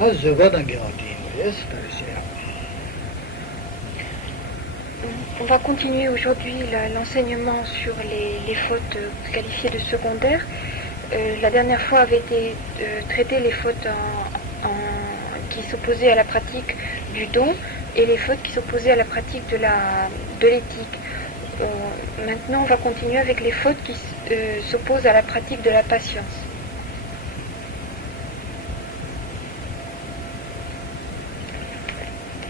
On va continuer aujourd'hui l'enseignement sur les fautes qualifiées de secondaires. La dernière fois avait été traité les fautes qui s'opposaient à la pratique du don et les fautes qui s'opposaient à la pratique de l'éthique. Maintenant, on va continuer avec les fautes qui s'opposent à la pratique de la patience.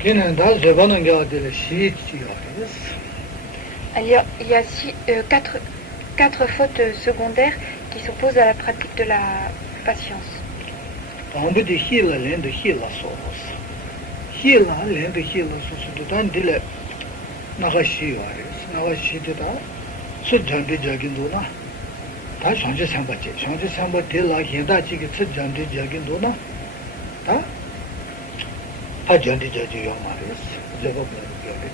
Il y a quatre fautes secondaires qui s'opposent à la pratique de la patience. 파전디 저지요 말이스. 저거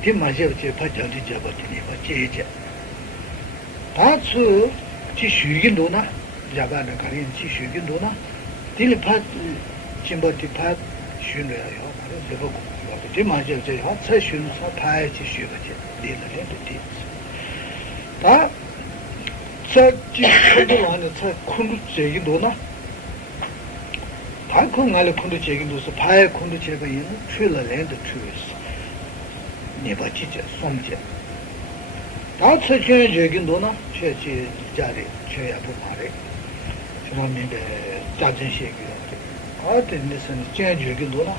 디마제체 파전디 저버티니 바제제. 다츠 지슈긴도나 야바나 가린 지슈긴도나 딜파 짐버티 파 슈네요. 저거 디마제체 하체 슈는사 파에 지슈버지. 딜레데티. 다 저지 저도라는 저 콘도 제긴도나 방콩알에 콘도 제긴도서 파에 콘도 제거는 출러랜드 추스 네바지제 송제 다츠제 제긴도나 최지 자리 최야 부파레 저놈인데 자진시기로 아든데선 제 제긴도나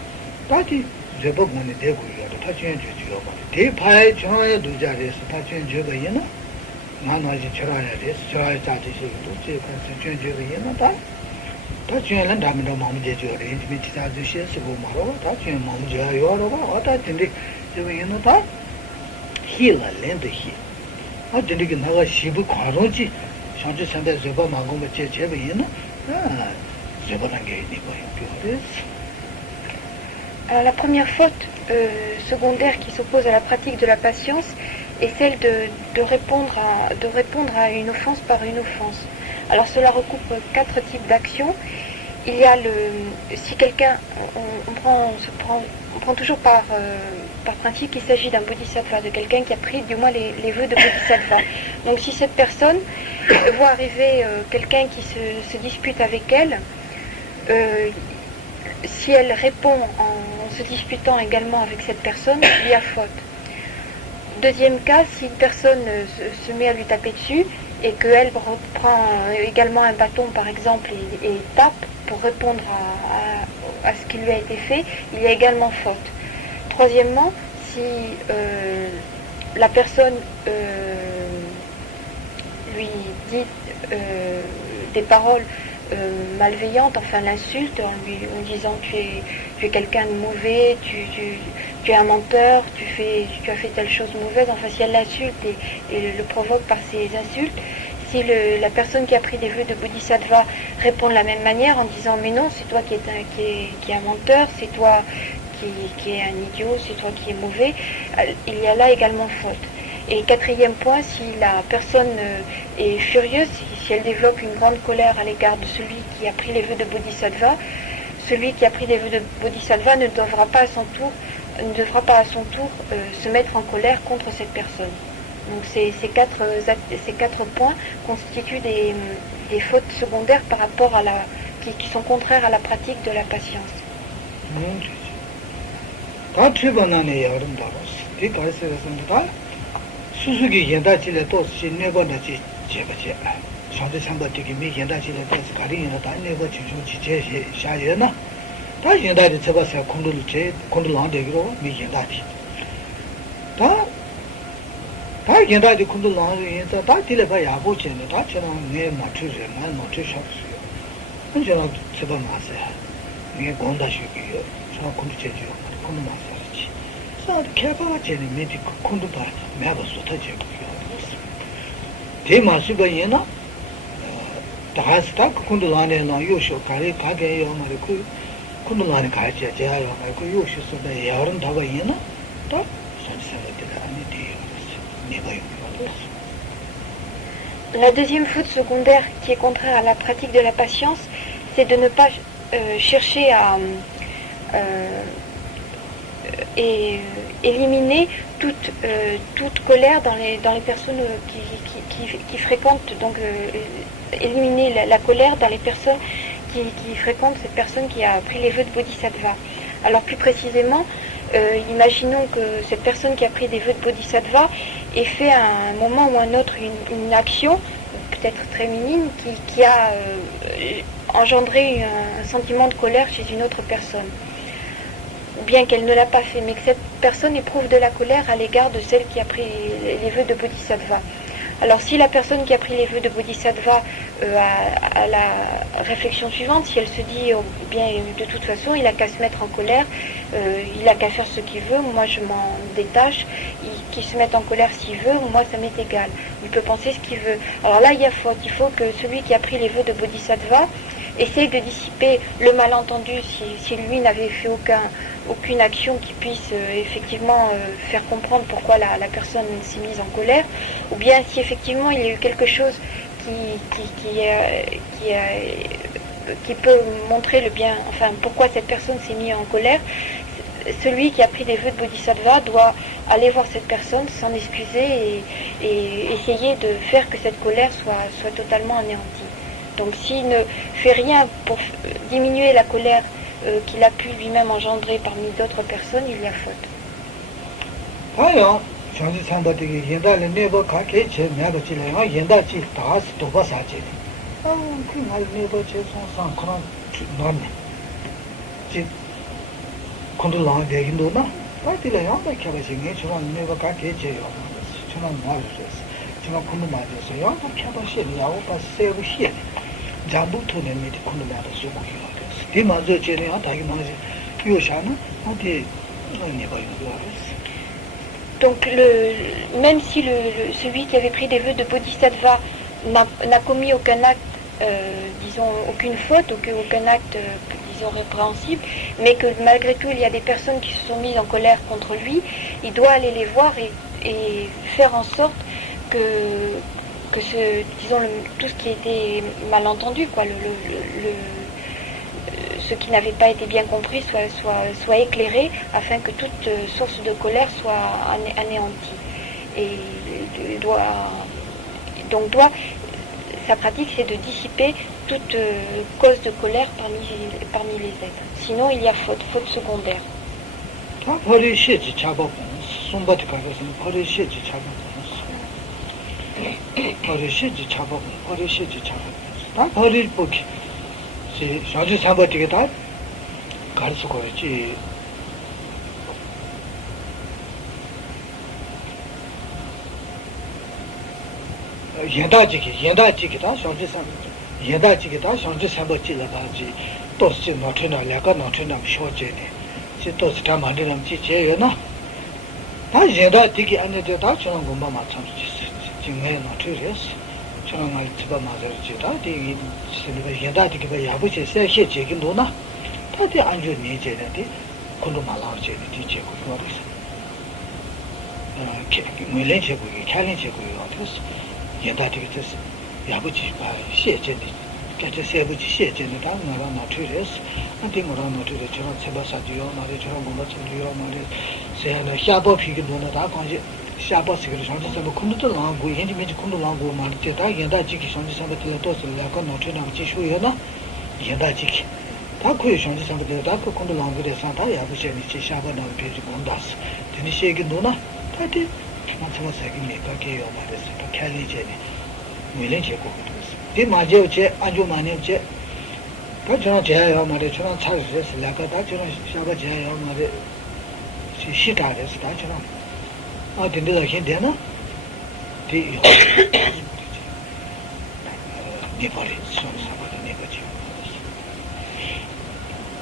다지 제법문에 대고요 다지 제지요 대파에 정하여 두자리에서 다지 제거는 만화지 철아야 돼서 철아야 자진시기도 제판서 제거는 다 다치는 담도 마음제죠. 인지미 지사주시에서 보마로 다치는 마음제야 요라고 어다든지 저기는 다 힐라 렌드 히. 어든지 나가 시부 과로지 현재 상대 저거 마음을 제제베이는 저거란 게 있는 거예요. La première faute secondaire qui s'oppose à la pratique de la patience est celle de répondre à une offense par une offense. Alors cela recoupe quatre types d'actions. Il y a si quelqu'un, on prend toujours par principe qu'il s'agit d'un bodhisattva, de quelqu'un qui a pris du moins les vœux de bodhisattva. Donc si cette personne voit arriver quelqu'un qui se dispute avec elle, si elle répond en se disputant également avec cette personne, il y a faute. Deuxième cas, si une personne se met à lui taper dessus, et qu'elle reprend également un bâton par exemple et tape pour répondre à ce qui lui a été fait, il y a également faute. Troisièmement, si la personne lui dit des paroles malveillantes, enfin l'insulte en lui disant tu es quelqu'un de mauvais, tu es un menteur, tu as fait telle chose mauvaise, enfin si elle l'insulte et le provoque par ses insultes, si la personne qui a pris des vœux de bodhisattva répond de la même manière en disant mais non, c'est toi qui est un menteur, c'est toi qui est un idiot, c'est toi qui est mauvais, il y a là également faute. Et quatrième point, si la personne est furieuse, si elle développe une grande colère à l'égard de celui qui a pris les vœux de bodhisattva, celui qui a pris des vœux de bodhisattva ne devra pas à son tour se mettre en colère contre cette personne. Donc ces quatre points constituent des fautes secondaires par rapport qui sont contraires à la pratique de la patience. 수수기 연다치를 또 신내번다지 제거제 상대 상대적이 미 연다치를 또 가리는 다 내가 주주 지제시 샤여나 다 연다리 접어서 콘돌랑되기로 미 연다치 다 연다지 콘돌랑에서 다 딜레바 야보체네 다 저는 내 맞추지 만 맞추셨어요 혼자는 접어 놨어요 이게 건다시기요 저 콘도체죠 콘도마서 개발가 제일 메디 콘도바 매버서 터지고 대마스가 얘나 다스타 콘도라네나 요쇼 가게요 말고 콘도라네 가지 제가요 말고 요쇼서다 야른 다가 얘나 또 산산한테 아니디요 네가요. La deuxième faute secondaire qui est contraire à la pratique de la patience, c'est de ne pas chercher et éliminer toute colère dans les personnes qui fréquentent, donc éliminer la colère dans les personnes qui fréquentent cette personne qui a pris les vœux de Bodhisattva. Alors plus précisément, imaginons que cette personne qui a pris des vœux de Bodhisattva ait fait à un moment ou un autre une action, peut-être très minime, qui a engendré un sentiment de colère chez une autre personne. Ou bien qu'elle ne l'a pas fait, mais que cette personne éprouve de la colère à l'égard de celle qui a pris les vœux de Bodhisattva. Alors si la personne qui a pris les vœux de Bodhisattva a la réflexion suivante, si elle se dit bien de toute façon il n'a qu'à se mettre en colère, il n'a qu'à faire ce qu'il veut, moi je m'en détache, qu'il se mette en colère s'il veut, moi ça m'est égal, il peut penser ce qu'il veut. Alors là il y a faute, il faut que celui qui a pris les vœux de Bodhisattva essaye de dissiper le malentendu si lui n'avait fait aucune action qui puisse effectivement faire comprendre pourquoi la personne s'est mise en colère, ou bien si effectivement il y a eu quelque chose qui peut montrer le bien, enfin pourquoi cette personne s'est mise en colère, celui qui a pris des vœux de Bodhisattva doit aller voir cette personne, s'en excuser et essayer de faire que cette colère soit totalement anéantie. Donc s'il ne fait rien pour diminuer la colère qu'il a pu lui-même engendrer parmi d'autres personnes, il y a faute. Donc même si celui qui avait pris des vœux de Bodhisattva n'a commis aucun acte, disons aucune faute, aucun acte, disons répréhensible, mais que malgré tout il y a des personnes qui se sont mises en colère contre lui, il doit aller les voir et faire en sorte que tout ce qui était mal entendu, quoi, ce qui n'avait pas été bien compris soit éclairé afin que toute source de colère soit anéantie. Et sa pratique, c'est de dissiper toute cause de colère parmi les êtres. Sinon, il y a faute secondaire.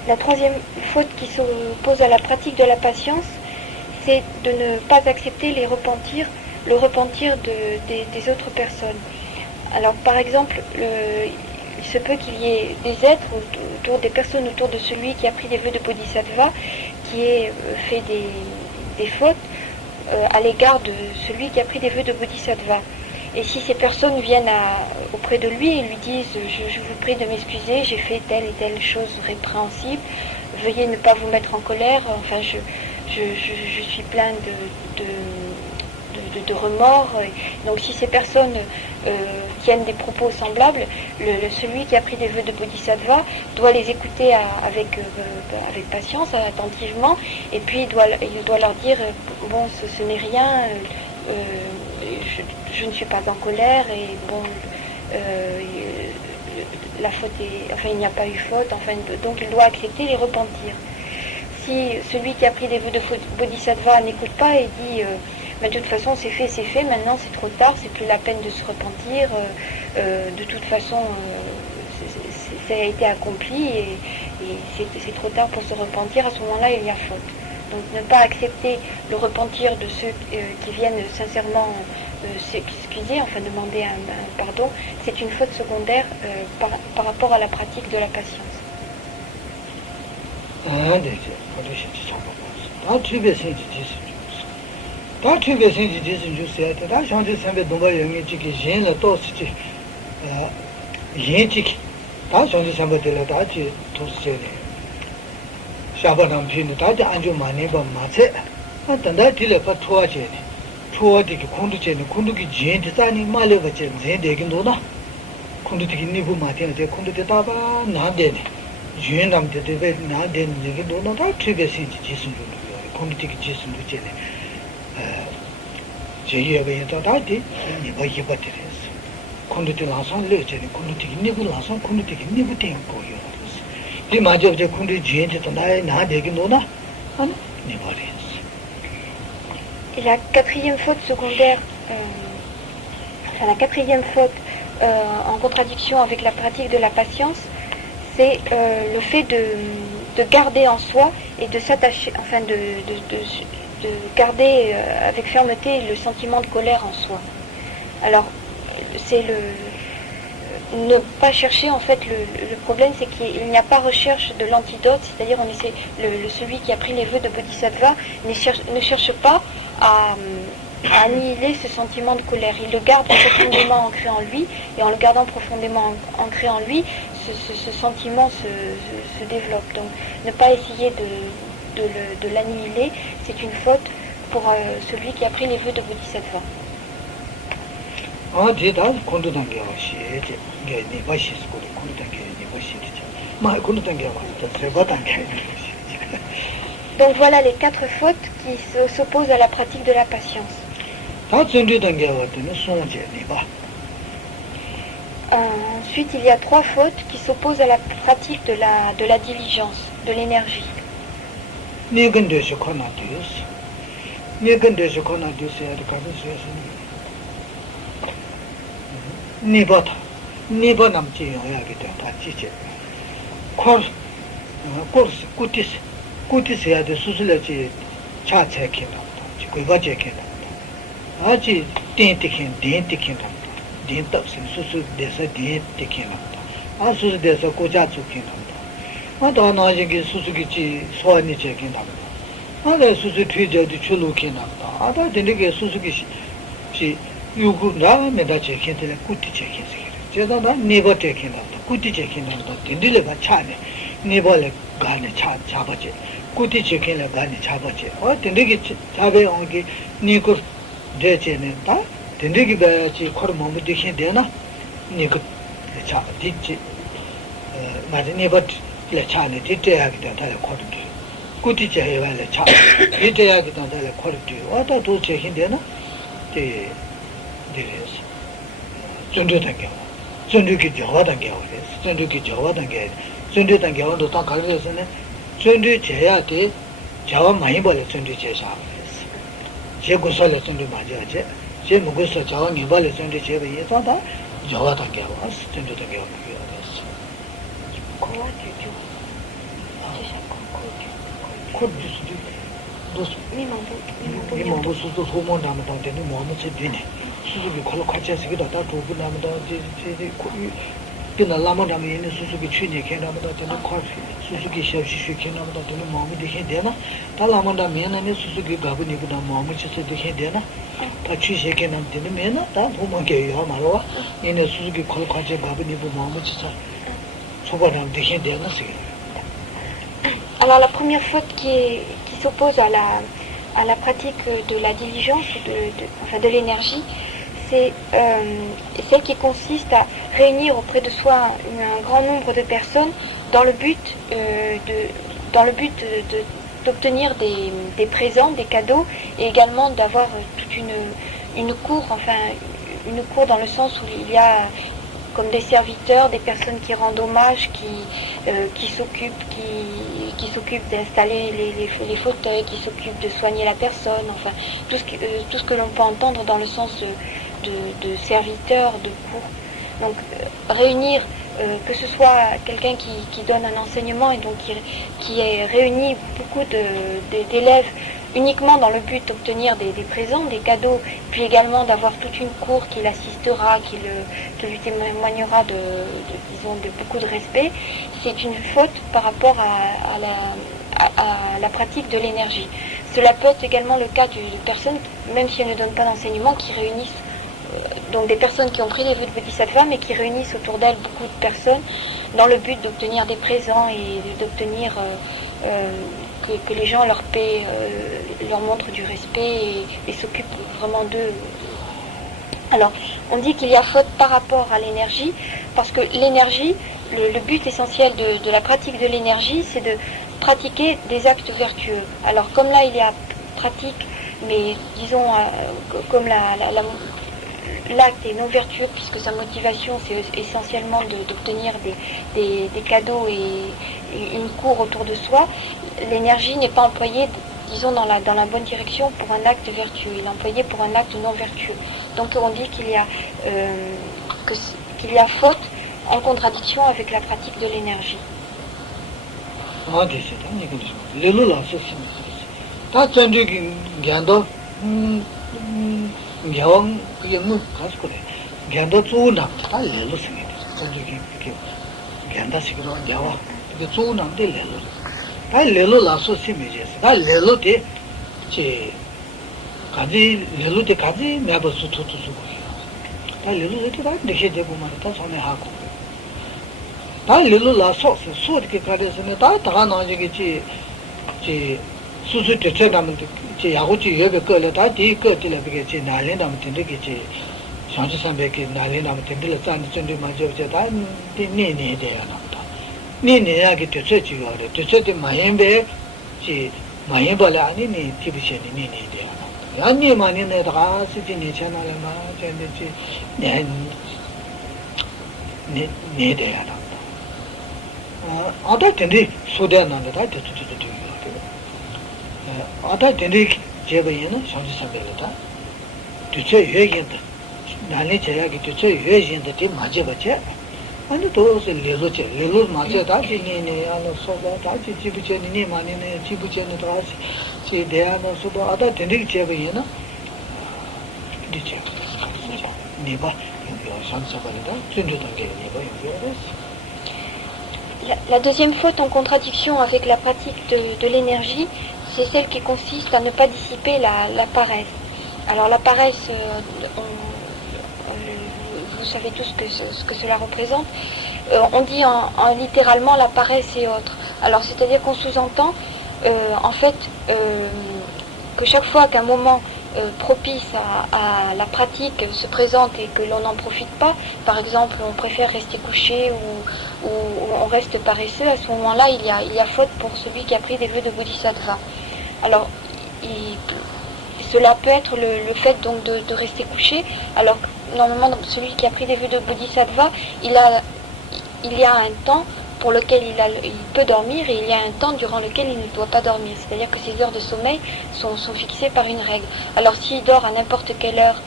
La troisième faute qui s'oppose à la pratique de la patience, c'est de ne pas accepter le repentir des autres personnes. Alors par exemple, il se peut qu'il y ait des êtres des personnes autour de celui qui a pris des vœux de Bodhisattva, qui ait fait des fautes à l'égard de celui qui a pris des vœux de Bodhisattva. Et si ces personnes viennent auprès de lui et lui disent je vous prie de m'excuser, j'ai fait telle et telle chose répréhensible, veuillez ne pas vous mettre en colère, enfin je suis plein de remords. Donc si ces personnes tiennent des propos semblables, celui qui a pris des vœux de Bodhisattva doit les écouter avec patience, attentivement, et puis il doit leur dire bon, ce n'est rien, je ne suis pas en colère, et bon, la faute il n'y a pas eu faute, donc il doit accepter et repentir. Si celui qui a pris des vœux de Bodhisattva n'écoute pas et dit mais de toute façon c'est fait, maintenant c'est trop tard, c'est plus la peine de se repentir, de toute façon ça a été accompli et c'est trop tard pour se repentir, à ce moment-là il y a faute. Donc ne pas accepter le repentir de ceux qui viennent sincèrement s'excuser, demander un pardon, c'est une faute secondaire par rapport à la pratique de la patience. Et la quatrième faute secondaire, la quatrième faute en contradiction avec la pratique de la patience, c'est le fait de garder en soi et de s'attacher, de garder avec fermeté le sentiment de colère en soi. Alors, c'est ne pas chercher, le problème c'est qu'il n'y a pas recherche de l'antidote, c'est-à-dire celui qui a pris les vœux de Bodhisattva ne cherche pas à annihiler ce sentiment de colère. Il le garde profondément ancré en lui, et en le gardant profondément ancré en lui, ce sentiment se développe. Donc ne pas essayer de l'annihiler, c'est une faute pour celui qui a pris les vœux de Bodhisattva. Donc voilà les 4 fautes qui s'opposent à la pratique de la patience. Ensuite, il y a 3 fautes qui s'opposent à la pratique de la diligence, de l'énergie. 그나 라마다면 얘는 수수기 취니 캐나보다 되는 커피 수수기 셰프시 캐나보다 되는 마음이 되게 되나 다 라마다면 얘는 수수기 가보니보다 마음이 진짜 되게 되나 다 취시 캐나 되는 면은 다 보면게 요 말와 얘는 수수기 콜kwaje 가보니보 마음이 진짜 초반에 되게 되나 시 Alors la première faute qui s'oppose à la pratique de la diligence, enfin de l'énergie, c'est celle qui consiste à réunir auprès de soi un grand nombre de personnes dans le but d'obtenir des présents, des cadeaux, et également d'avoir toute une cour, enfin une cour dans le sens où il y a comme des serviteurs, des personnes qui rendent hommage, qui s'occupent d'installer les fauteuils, qui s'occupent de soigner la personne, enfin tout ce que l'on peut entendre dans le sens de serviteurs, de cours. Donc réunir, que ce soit quelqu'un qui donne un enseignement et donc qui ait réuni beaucoup d'élèves uniquement dans le but d'obtenir des présents, des cadeaux, puis également d'avoir toute une cour qui l'assistera, qui lui témoignera de beaucoup de respect, c'est une faute par rapport à la pratique de l'énergie. Cela peut être également le cas de personnes, même si elles ne donnent pas d'enseignement, qui réunissent donc des personnes qui ont pris les vues de Bodhisattva, mais qui réunissent autour d'elles beaucoup de personnes dans le but d'obtenir des présents et d'obtenir que les gens leur paient, leur montrent du respect et s'occupent vraiment d'eux. Alors, on dit qu'il y a faute par rapport à l'énergie, parce que l'énergie, le but essentiel de la pratique de l'énergie, c'est de pratiquer des actes vertueux. Alors, comme là, il y a pratique, mais disons, comme l'acte est non vertueux, puisque sa motivation, c'est essentiellement d'obtenir des cadeaux et une cour autour de soi, l'énergie n'est pas employée, disons, dans la bonne direction pour un acte vertueux. Il est employé pour un acte non vertueux. Donc on dit qu'il y a faute en contradiction avec la pratique de l'énergie. lelo la so simeje da lelo de che kaji lelo de kaji me ba su tu su da lelo de da de je bu ma ta so ne ha ko da lelo la so so de ka de se ne da da na je ge che su su de che nam de che ya go chi ye ge ke le da di ke de le ge che na le nam de ge che shang chi san be ke na le nam de le zan de de ma je che da de ne de ya na 니네야게 되체지요래 되체데 마연베 지 마연발아 아니니 티비셔니 니네데 아니 마니네 다 시진이 채널에마 전데지 네 네데야 아다 텐디 소대나데 다 되체지도 아다 텐디 제베이노 상지사베다 되체 회견다 나니 제야게 되체 회견데 티 마제바체 아니 도서 레로체 레로 맞아 다지니네 아노 소바 다지 지부체니 마니네 지부체니 다지 제 대하노 소바 아다 된리 제베이나 디체 네바 상사발이다 준조단계 네바 La deuxième faute en contradiction avec la pratique de l'énergie, c'est celle qui consiste à ne pas dissiper la paresse. Alors la paresse, vous savez tous ce que cela représente. On dit littéralement la paresse et autres. Alors c'est-à-dire qu'on sous-entend en fait que chaque fois qu'un moment propice à la pratique se présente et que l'on n'en profite pas, par exemple on préfère rester couché ou on reste paresseux, à ce moment-là il y a faute pour celui qui a pris des vœux de Bodhisattva. Alors cela peut être le fait donc de rester couché, alors normalement celui qui a pris des vœux de Bodhisattva, il y a un temps pour lequel il peut dormir et il y a un temps durant lequel il ne doit pas dormir. C'est-à-dire que ses heures de sommeil sont fixées par une règle. Alors s'il dort à n'importe quelle heure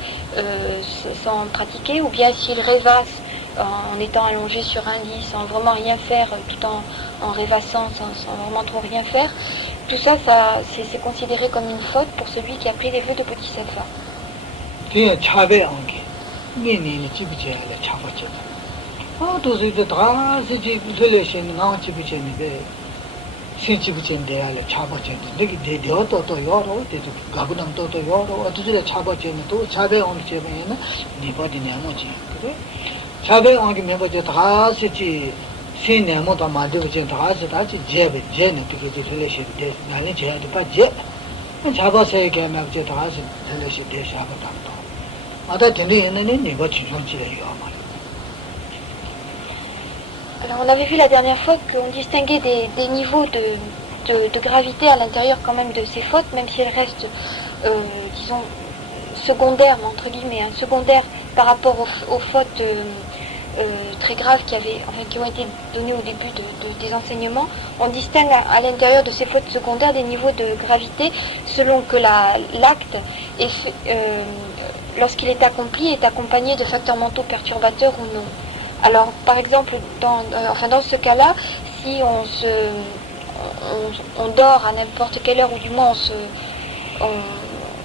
sans pratiquer, ou bien s'il rêvasse en étant allongé sur un lit sans vraiment rien faire, tout en rêvassant sans vraiment trop rien faire, tout ça, c'est considéré comme une faute pour celui qui a pris les vœux de Bodhisattva. 아 도저히 다 지지 relation 나오지 비체는데 신치 비체인데 알에 차버체 되게 되어도 또 여러 되도 가고는 또 여러 어디서 차버체는 또 차배 온 제면은 니버디 내모지 그래 차배 온게 멤버들 다 지지 신내모도 만들지 다 지다지 제베 제는 그게 relation 돼 나는 제한테 빠지 차버세 개면제 다 지 relation 돼 샤버다 아다 되는 니버 지정지래요 아마. Alors on avait vu la dernière fois qu'on distinguait des niveaux de gravité à l'intérieur quand même de ces fautes, même si elles restent, disons, secondaires, entre guillemets, hein, secondaires par rapport aux fautes très graves qui ont été données au début des enseignements. On distingue à l'intérieur de ces fautes secondaires des niveaux de gravité selon que l'acte, lorsqu'il est accompli, est accompagné de facteurs mentaux perturbateurs ou non. Alors, par exemple, dans ce cas-là, si on dort à n'importe quelle heure, ou du moins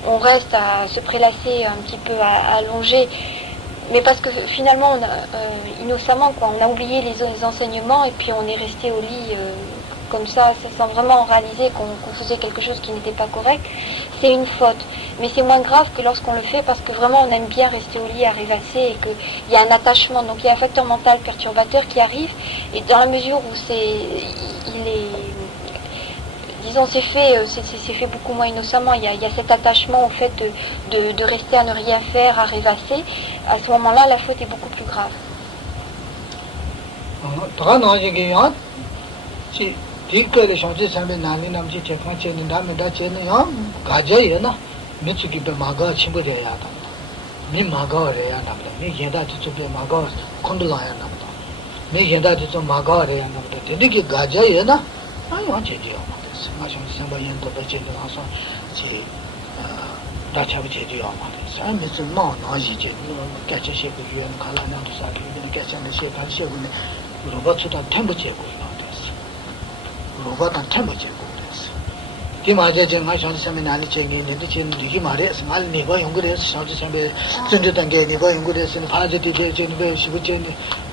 on reste à se prélasser un petit peu allongé, mais parce que finalement, innocemment, on a oublié les enseignements et puis on est resté au lit comme ça, sans vraiment réaliser qu'on faisait quelque chose qui n'était pas correct, c'est une faute. Mais c'est moins grave que lorsqu'on le fait parce que vraiment on aime bien rester au lit à rêvasser et qu'il y a un attachement, donc il y a un facteur mental perturbateur qui arrive, et dans la mesure où c'est fait beaucoup moins innocemment, il y a cet attachement au fait de rester à ne rien faire, à rêvasser, à ce moment-là la faute est beaucoup plus grave. 디컬에 쇼지 삼에 나니 남지 제칸체는 다음에 다 제는 가져야나 미치기도 마가 친구들이야 다. 미 마가래야 남다. 미 얘다도 좀 마가 콘들라야 남다. 미 얘다도 좀 마가래야 남다. 되게 가져야나 아니 완전히요. 마셔 상바연도 버제는 와서 지 다차비 제지요. 사람들이 뭐 나지지. 같이 시고 유엔 칼라나도 사기. 같이 하는 시 같이 하고 로봇도 템버제고. 로바단 템버제고 그랬어. 디마제 제가 전세면 안에 제기는데 지금 이게 말이야. 말 네가 연구해서 전세면 전주단 게 네가 연구해서 파제티 제제는 시부제는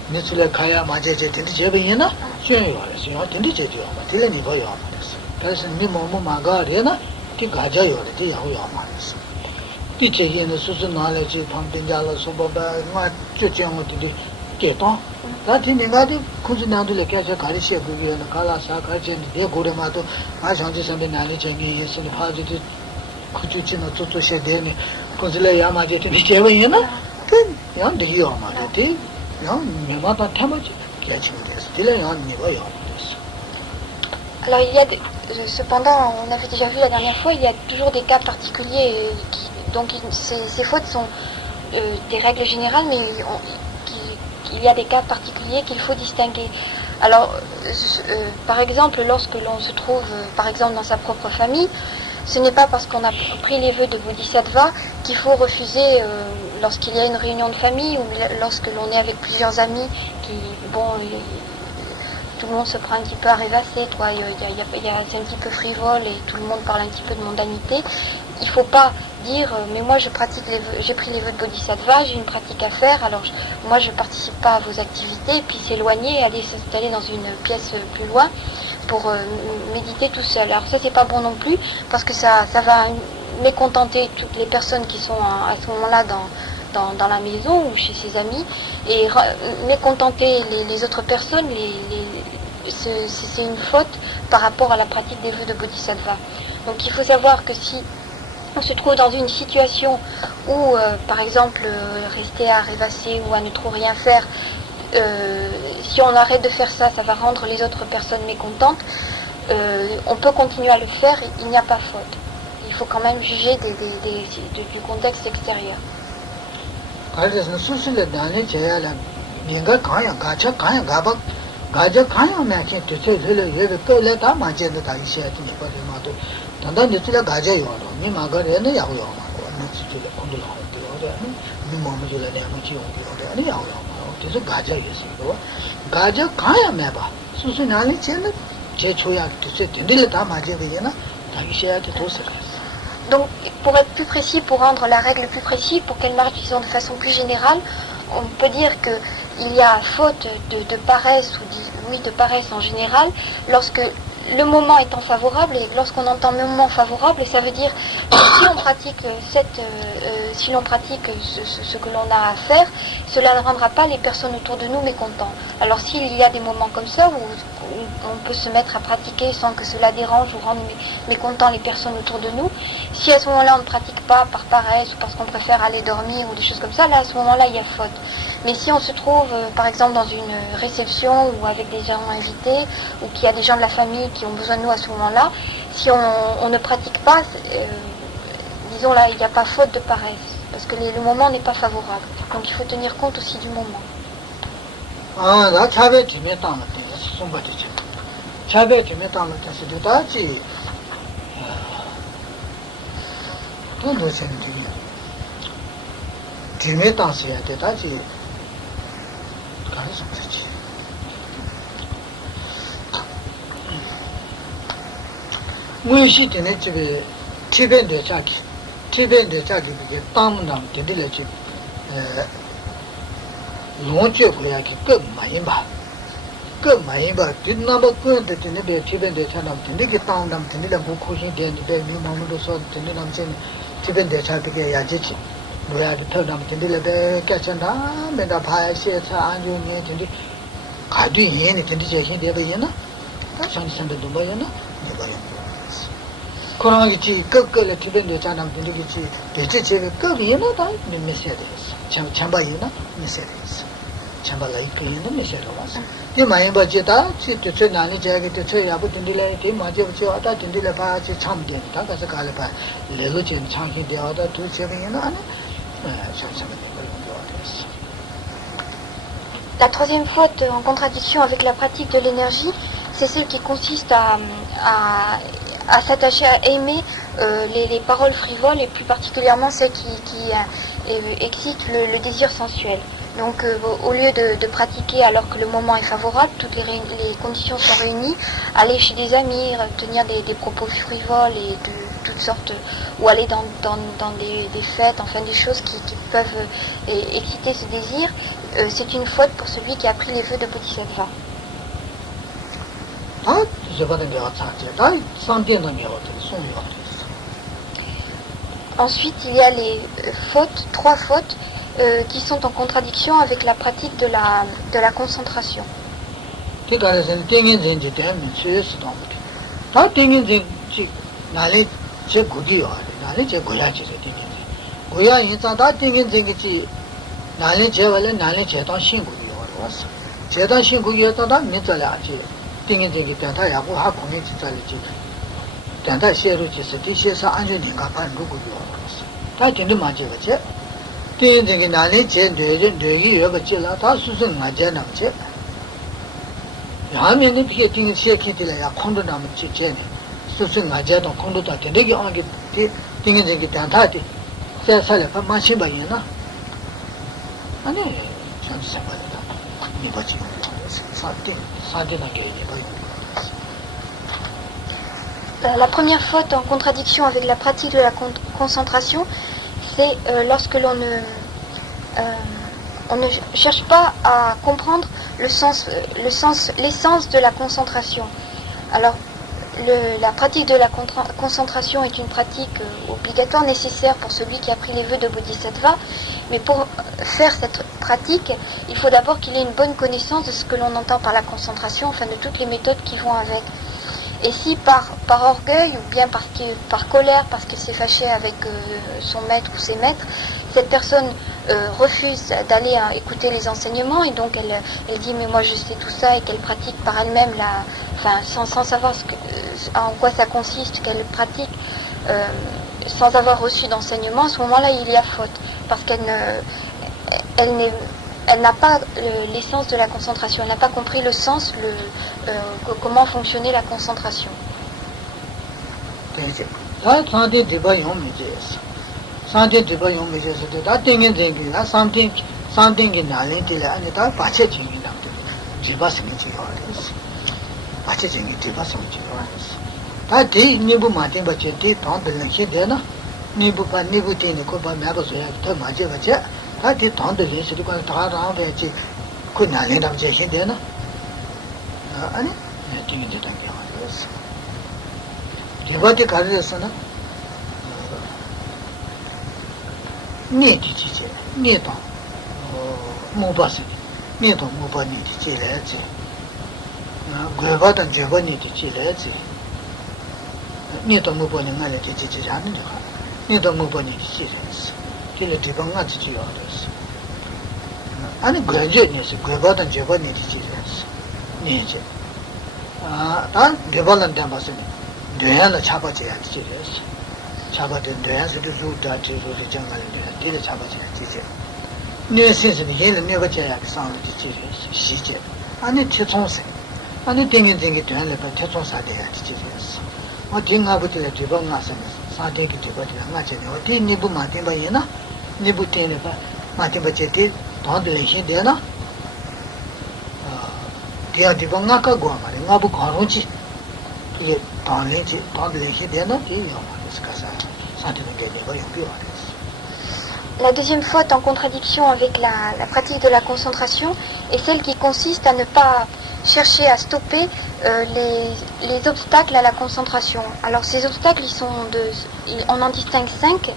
네슬에 가야 마제제 된데 제베이나 쉬어요. 쉬어 된데 제죠. 틀린 이거요. 그래서 네 몸은 마가리나 그 가져요. 그 야고요 말이었어. 이 제기는 수수 나래지 방된자로 소바바 마 쩌쩌고 되게 개도 나한테 내가도 군진한테 계속 가르쳐 그게는 갈아서 가르치는 내 고래마도 마찬가지 선배 나리 전에 예수님 파지도 구주치는 조조셔 되네 군질에 야마지 되게 제외나 그 양들이요 말이지 양 매마다 타마지 개친데스 딜레양 니고요. Alors cependant, on avait déjà vu la dernière fois, il y a toujours des cas particuliers, donc ces fautes sont des règles générales, mais il y a des cas particuliers qu'il faut distinguer. Alors, par exemple, lorsque l'on se trouve, par exemple, dans sa propre famille, ce n'est pas parce qu'on a pris les vœux de Bodhisattva qu'il faut refuser lorsqu'il y a une réunion de famille ou lorsque l'on est avec plusieurs amis tout le monde se prend un petit peu à rêvasser, c'est un petit peu frivole et tout le monde parle un petit peu de mondanité. Il ne faut pas dire mais moi j'ai pris les vœux de Bodhisattva, j'ai une pratique à faire, alors moi je ne participe pas à vos activités, et puis s'éloigner et aller s'installer dans une pièce plus loin pour méditer tout seul. Alors ça c'est pas bon non plus, parce que ça va mécontenter toutes les personnes qui sont à ce moment-là dans la maison ou chez ses amis, et mécontenter les autres personnes, c'est une faute par rapport à la pratique des vœux de Bodhisattva. Donc il faut savoir que si on se trouve dans une situation où, par exemple, rester à rêvasser ou à ne trop rien faire, si on arrête de faire ça, ça va rendre les autres personnes mécontentes, on peut continuer à le faire, il n'y a pas faute. Il faut quand même juger du contexte extérieur. Donc, pour être plus précis, pour rendre la règle plus précise, pour qu'elle marche disons, de façon plus générale, on peut dire que il y a faute de paresse, de paresse en général, lorsque le moment étant favorable, et lorsqu'on entend le moment favorable, ça veut dire que si on pratique si l'on pratique ce que l'on a à faire, cela ne rendra pas les personnes autour de nous mécontents. Alors s'il y a des moments comme ça où on peut se mettre à pratiquer sans que cela dérange ou rende mécontents les personnes autour de nous, si à ce moment-là on ne pratique pas par paresse ou parce qu'on préfère aller dormir ou des choses comme ça, là à ce moment-là il y a faute. Mais si on se trouve par exemple dans une réception ou avec des gens invités ou qu'il y a des gens de la famille qui ont besoin de nous à ce moment-là, si on ne pratique pas, disons là, il n'y a pas faute de paresse, parce que le moment n'est pas favorable. Donc il faut tenir compte aussi du moment. Ah, là, ça va être métal, c'est son bâtiment. Ça va être métal, c'est de tâche. Tout le monde dit. Métal, c'est de tâche. Quand ils sont moi aussi, tu viens de Tchaki. Tu viens de Tchaki, tant de temps, tu dis le chip. Longtemps, il y a que Maïmba. Que Maïmba, tu n'as pas que de tenir de Tibet de Chanam, tu n'es que tant d'âme, tu n'es pas beaucoup de Mamadou Sot, tu n'es pas Tibet de Chaki, il y a Jichi. Nous avons tout d'âme, tu n'es pas Kachana, mais la paille, c'est ça, un jour, tu dis, Kadu Yen, tu dis, j'ai des Bayana, Kachan Sanda Dubayana, Korangichi, Kukul, Tibet de Chanam, Tindici, the Chichi, Kuvina, the Mercedes, Chambayina, Mercedes, Chambalaiku in the Mercedes. You may budgeta, to turn on the jacket to say about in the lady, Majo, that in the Pachi Champion, Takas Calipa, Lelucin, Chanking the other 2 7 La troisième faute en contradiction avec la pratique de l'énergie, c'est celle qui consiste à s'attacher à aimer les paroles frivoles et plus particulièrement celles qui excitent le désir sensuel. Donc au lieu de pratiquer alors que le moment est favorable, toutes les conditions sont réunies, aller chez des amis, tenir des propos frivoles et de toutes sortes, ou aller dans des fêtes, enfin des choses qui peuvent exciter ce désir, c'est une faute pour celui qui a pris les vœux de Bodhisattva. Ensuite, il y a les trois fautes qui sont en contradiction avec la pratique de la concentration. La première faute en contradiction avec la pratique de la concentration, c'est lorsque on ne cherche pas à comprendre l'essence de la concentration. Alors, la pratique de la concentration est une pratique obligatoire, nécessaire pour celui qui a pris les vœux de Bodhisattva, mais pour faire cette pratique, il faut d'abord qu'il ait une bonne connaissance de ce que l'on entend par la concentration, enfin de toutes les méthodes qui vont avec. Et si par orgueil ou bien par colère, parce qu'il s'est fâché avec son maître ou ses maîtres, cette personne refuse d'aller écouter les enseignements et donc elle dit mais moi je sais tout ça et qu'elle pratique par elle-même, sans savoir en quoi ça consiste, qu'elle pratique sans avoir reçu d'enseignement, à ce moment-là il y a faute parce qu'elle n'a pas l'essence de la concentration, elle n'a pas compris le sens, comment fonctionnait la concentration. 나는 남자 신데나 아니 되게 되다 그랬어 리바디 가르쳤으나 니디지제 니도 모바스 니도 모바니디 지레지 괴바던 제바니디 지레지 니도 모바니 말에 지지지라는 거 니도 모바니디 지레지 길에 뒤방아 지지라서 아니 그래저니스 괴바던 제바니디 지레지 니제 다 개발한 데 봐서는 뇌를 잡아줘야 지지레지 잡아든 뇌에서도 루다 지루를 정말로 되게 잡아줘야 지지 뇌 신선이 얘를 내가 제야 상을 지지레지 시제 아니 최종세 아니 땡땡이 뇌를 봐 최종사돼야 지지레지 딩아부터 뒤방 나서 사대기 뒤바디 나제네 어디 니부 마tin 바이나 니부 때네 봐 마tin 바제티 돈들 신데나 dia di banga ka gwa mare nga bu kharo chi le dale chi dale chi de na ti yo ma ska sa de nge de ba yo pi wa. La deuxième faute en contradiction avec la pratique de la concentration est celle qui consiste à ne pas chercher à stopper les obstacles à la concentration. Alors ces obstacles, on en distingue 5.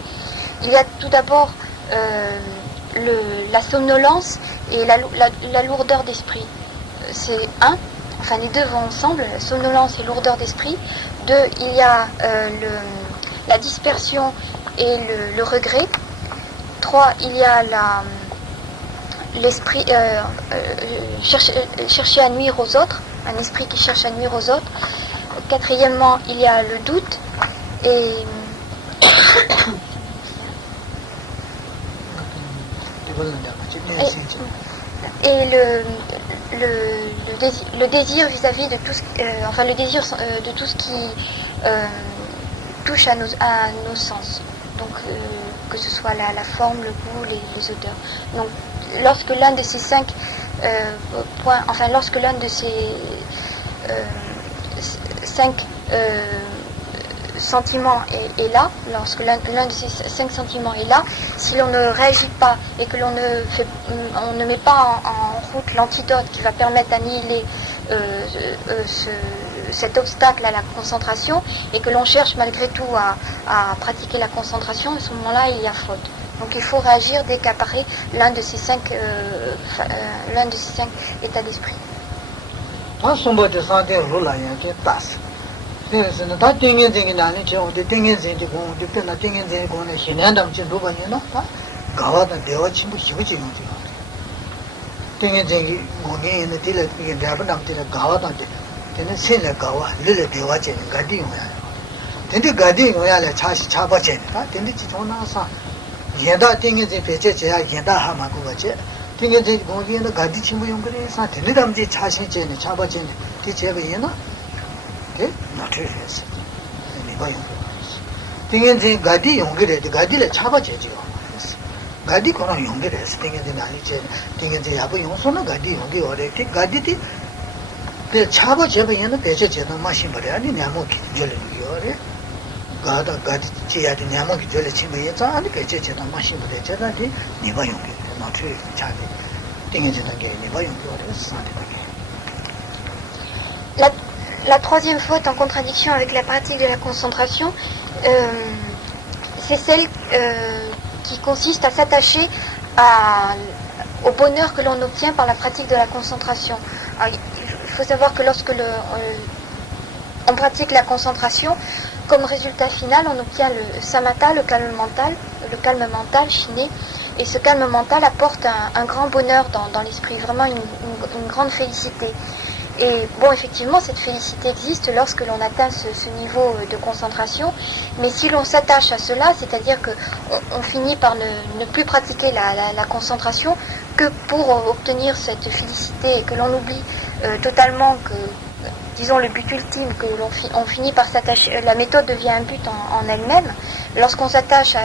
Il y a tout d'abord la somnolence et la lourdeur d'esprit. C'est les deux vont ensemble, somnolence et lourdeur d'esprit. 2, il y a la dispersion et le regret. 3, il y a l'esprit chercher à nuire aux autres, un esprit qui cherche à nuire aux autres. 4, il y a le doute et le désir vis-à-vis de tout ce, le désir de tout ce qui touche à nos sens. Donc que ce soit la forme, le goût, les odeurs. Donc lorsque l'un de ces 5 points, lorsque l'un de ces 5 sentiments est là, lorsque l'un de ces 5 sentiments est là, si l'on ne réagit pas et que l'on ne met pas en route l'antidote qui va permettre d'annihiler cet obstacle à la concentration et que l'on cherche malgré tout à pratiquer la concentration, à ce moment-là il y a faute. Donc il faut réagir dès qu'apparaît l'un de ces 5 états d'esprit. 다 땡겐쟁이 나는 저 어디 땡겐쟁이 공 어디 때나 땡겐쟁이 공에 신한담 지 누가냐나 가와다 대화 친구 희부지 거지 땡겐쟁이 공에 있는 데를 이게 내가 남들에 가와다 되는 신의 가와 르르 대화 제 가디 용야 근데 가디 용야래 차시 차바제 다 근데 지존나사 얘다 땡겐쟁이 배제제야 얘다 하마 그거지 땡겐쟁이 공에는 가디 친구 용 그래 사 되는 담지 차시 제네 차바제 그 제가 얘나 naturales. tingin gadi yongere gadi le chaba jeji gadi kono yongere tingin nani je tingin yabu yongsono gadi yongi ore ti gadi ti pe chaba jeba yana peje jena mashin bare ani nyamo ki jole yore gada gadi je ya de nyamo ki jole chimbe ye za ani peje jena mashin bare jena ti niba yongi naturales chade tingin jena ge niba yongi ore sante La troisième faute en contradiction avec la pratique de la concentration, c'est celle qui consiste à s'attacher au bonheur que l'on obtient par la pratique de la concentration. Alors, il faut savoir que lorsque on pratique la concentration, comme résultat final, on obtient le samatha, le calme mental chiné, et ce calme mental apporte un grand bonheur dans l'esprit, vraiment une grande félicité. Et bon, effectivement, cette félicité existe lorsque l'on atteint ce niveau de concentration, mais si l'on s'attache à cela, c'est-à-dire qu'on finit par ne plus pratiquer la concentration que pour obtenir cette félicité et que l'on oublie totalement que, disons, le but ultime, que on finit par s'attacher, la méthode devient un but en elle-même. Lorsqu'on s'attache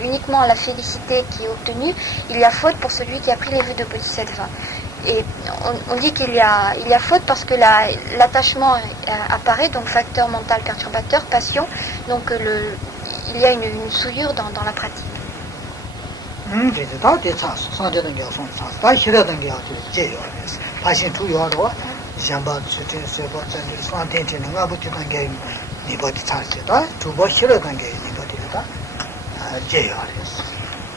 uniquement à la félicité qui est obtenue, il y a faute pour celui qui a pris les vues de Bodhisattva. Et on dit qu'il y a faute parce que l'attachement apparaît, donc facteur mental perturbateur, passion, donc il y a une souillure dans la pratique.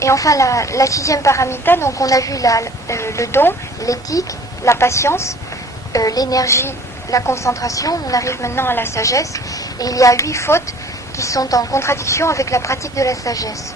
Et enfin, la sixième paramita, donc on a vu le don, l'éthique, la patience, l'énergie, la concentration. On arrive maintenant à la sagesse. Et il y a 8 fautes qui sont en contradiction avec la pratique de la sagesse.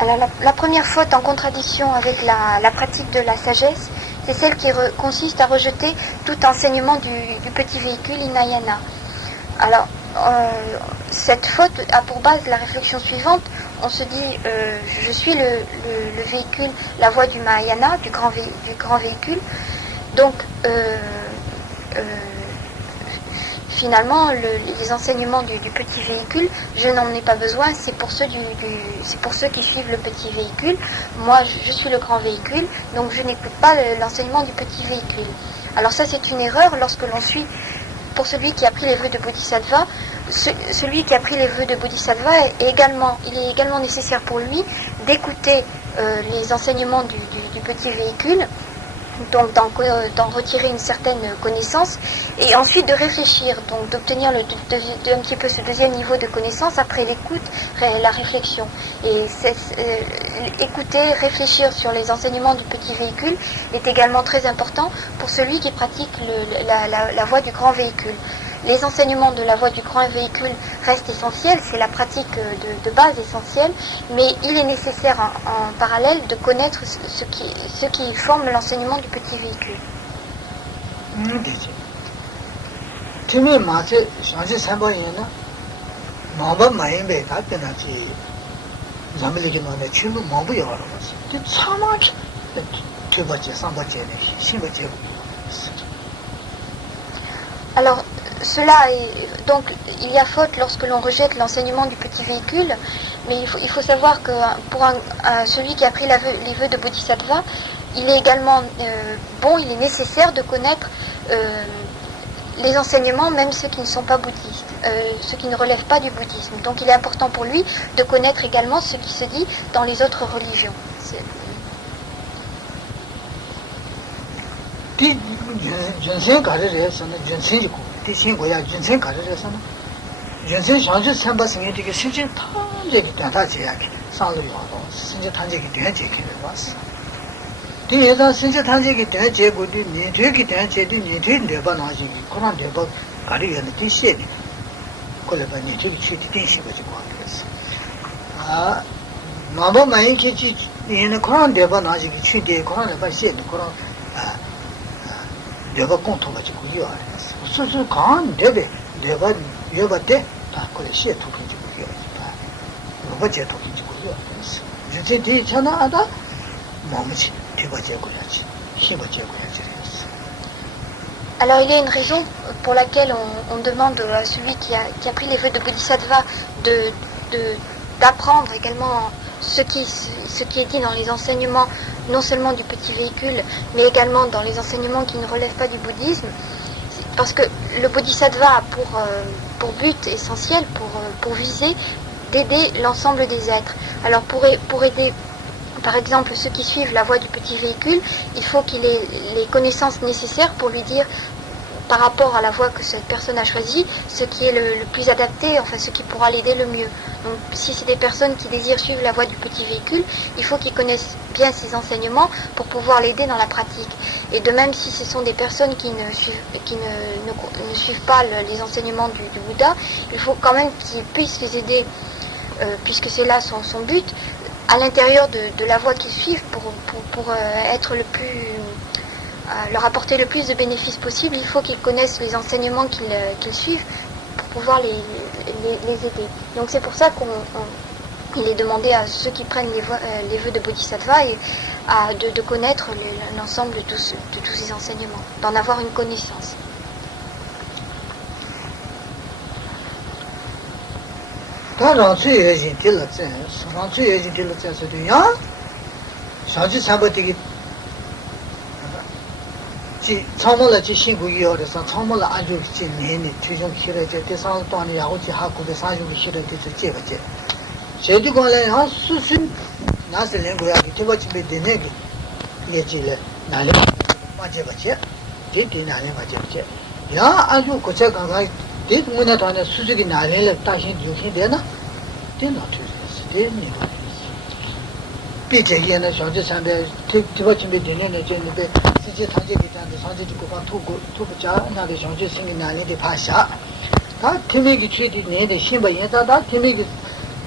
Alors la première faute en contradiction avec la pratique de la sagesse, c'est celle qui consiste à rejeter tout enseignement du petit véhicule Hinayana. Alors, cette faute a pour base la réflexion suivante. On se dit, je suis le véhicule, la voie du Mahayana, du grand véhicule. Donc, finalement, les enseignements du petit véhicule, je n'en ai pas besoin, c'est pour ceux qui suivent le petit véhicule. Moi, je suis le grand véhicule, donc je n'écoute pas l'enseignement du petit véhicule. Alors ça, c'est une erreur lorsque l'on suit, pour celui qui a pris les vœux de Bodhisattva, celui qui a pris les vœux de Bodhisattva, il est également nécessaire pour lui d'écouter les enseignements du petit véhicule, donc d'en retirer une certaine connaissance, et ensuite de réfléchir, donc d'obtenir un petit peu ce deuxième niveau de connaissance après l'écoute, la réflexion. Et écouter, réfléchir sur les enseignements du petit véhicule est également très important pour celui qui pratique la voie du grand véhicule. Les enseignements de la voie du grand véhicule restent essentiels, c'est la pratique de base essentielle, mais il est nécessaire en parallèle de connaître ce qui forme l'enseignement du petit véhicule. Alors, donc il y a faute lorsque l'on rejette l'enseignement du petit véhicule, mais il faut savoir que pour celui qui a pris les vœux de Bodhisattva, il est également il est nécessaire de connaître les enseignements, même ceux qui ne sont pas bouddhistes, ceux qui ne relèvent pas du bouddhisme. Donc il est important pour lui de connaître également ce qui se dit dans les autres religions. Alors il y a une raison pour laquelle on demande à celui qui a pris les vœux de Bodhisattva d'apprendre également ce qui est dit dans les enseignements, non seulement du petit véhicule, mais également dans les enseignements qui ne relèvent pas du bouddhisme, parce que le Bodhisattva a pour but essentiel, pour viser, d'aider l'ensemble des êtres. Alors pour aider, par exemple, ceux qui suivent la voie du petit véhicule, il faut qu'il ait les connaissances nécessaires pour lui dire par rapport à la voie que cette personne a choisie, ce qui est le plus adapté, enfin ce qui pourra l'aider le mieux. Donc si c'est des personnes qui désirent suivre la voie du petit véhicule, il faut qu'ils connaissent bien ces enseignements pour pouvoir l'aider dans la pratique. Et de même si ce sont des personnes qui ne suivent pas les enseignements du Bouddha, il faut quand même qu'ils puissent les aider, puisque c'est là son but, à l'intérieur de la voie qu'ils suivent pour être le plus... leur apporter le plus de bénéfices possible. Il faut qu'ils connaissent les enseignements qu'ils suivent pour pouvoir les aider. Donc c'est pour ça qu'il est demandé à ceux qui prennent les vœux de Bodhisattva de connaître l'ensemble de tous ces enseignements, d'en avoir une connaissance. 지 참모라 지 신구이 어려서 참모라 아주 지 내내 최종 키래제 대상 또한 야고지 하고의 사주기 싫어 되지 제버제 제주관에 한 수순 나슬 랭고야기 티버치베 되네기 예지래 나래 맞제버제 제디 나래 맞제버제 야 아주 고체가가 대문에 단에 수직이 나래를 다신 유신 되나 되나 되지 되니 비제기에는 현재 상대 티버치베 되네네 제는데 지지 단계에 대한 상제지 고가 투부자 나의 정치 생긴 날이 파샤 다 팀에게 취지 내내 신바 예자다 팀에게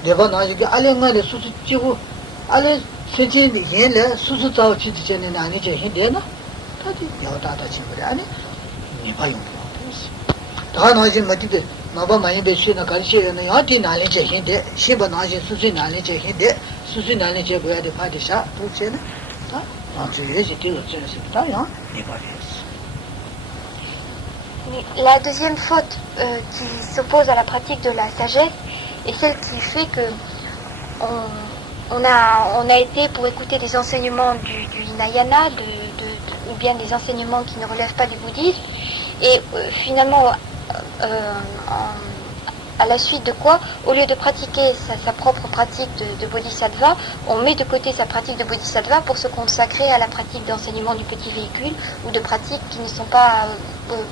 내가 나에게 알랭아의 수수 찍고 알레 세진이 얘네 수수 자고 취지 전에 아니지 힘되나 다지 여다다 친구들 아니 네가 용도 다 나지 맞지 나바 많이 배시나 가르치는 야티 날이지 힘돼 신바 나지 수수 날이지 힘돼 수수 날이지 고야 돼 파디샤 도체는 La deuxième faute qui s'oppose à la pratique de la sagesse est celle qui fait que on a été pour écouter des enseignements du Hinayana ou bien des enseignements qui ne relèvent pas du bouddhisme et finalement à la suite de quoi, au lieu de pratiquer sa propre pratique de bodhisattva, on met de côté sa pratique de bodhisattva pour se consacrer à la pratique d'enseignement du petit véhicule ou de pratiques qui ne sont pas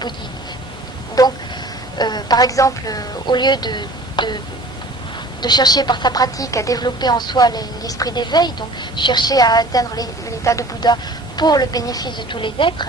bouddhiques. Donc, par exemple, au lieu de chercher par sa pratique à développer en soi l'esprit d'éveil, donc chercher à atteindre l'état de Bouddha pour le bénéfice de tous les êtres,